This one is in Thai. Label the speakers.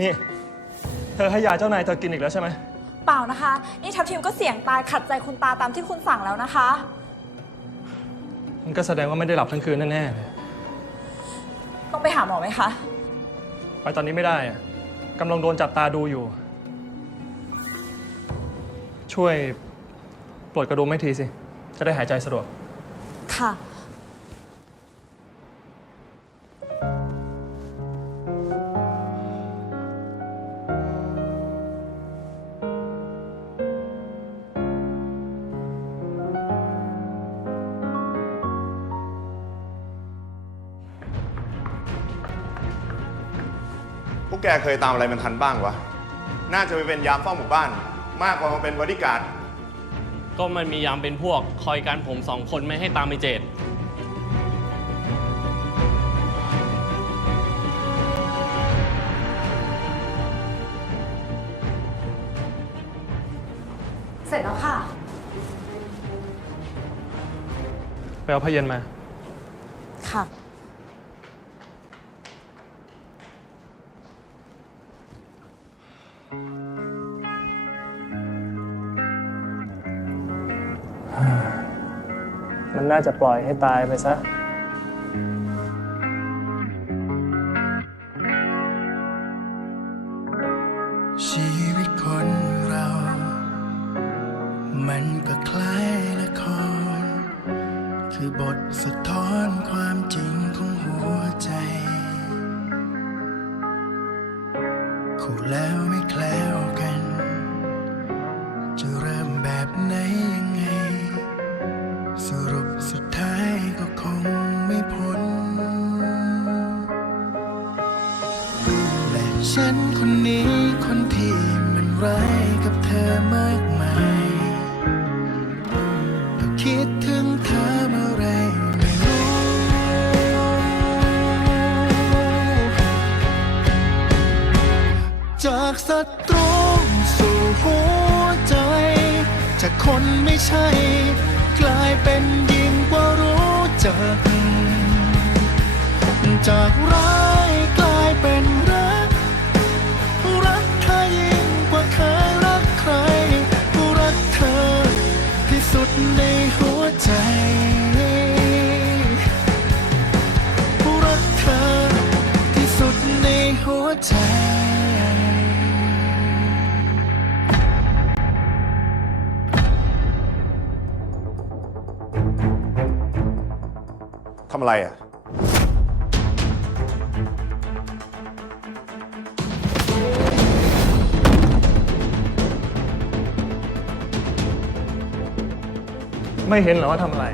Speaker 1: นี่ เธอให้ยาเจ้านายเธอกินอีกแล้วใช่ไหม
Speaker 2: เปล่านะคะ นี่ทัพทีมก็เสี่ยงตายขัดใจคุณตาตามที่คุณสั่งแล้วนะคะ
Speaker 1: มันก็แสดงว่าไม่ได้หลับทั้งคืนแน่ๆเลย
Speaker 2: ต้องไปหาหมอไหมคะ
Speaker 1: ไปตอนนี้ไม่ได้อะกำลังโดนจับตาดูอยู่ ช่วยปลดกระดุมให้ทีสิ จะได้หายใจสะดวก
Speaker 2: ค่ะ
Speaker 3: วกแกเคยตามอะไรมันทันบ้างวะ น่าจะไปเป็นยามเฝ้าหมู่บ้าน มากกว่ามาเป็นบริการด
Speaker 4: ก็มันมียามเป็นพวกคอยการผมสองคนไม่ให้ตามไปเจด
Speaker 2: เสร็จแล้วค่ะ
Speaker 1: ไปเอาผ้าเย็นมา
Speaker 2: ค่ะ
Speaker 1: มันน่าจะปล่อยให้ตายไปซะ
Speaker 5: ชีวิตคนเรา มันก็คล้ายละคร คือบทสะท้อนความจริงของหัวใจ คู่แล้วไม่แคล้วกัน ฉันคนนี้คนที่มันร้ายกับเธอมากมายก็คิดถึงเธอเมื่อไรไม่รู้ จากศัตรูสู่หัวใจ จากคนไม่ใช่ กลายเป็นยิ่งกว่ารู้จัก จากร้ายก ใจ
Speaker 3: ทำอะไรอะ
Speaker 1: ไม่เห็นเหรอว่าทำอะไร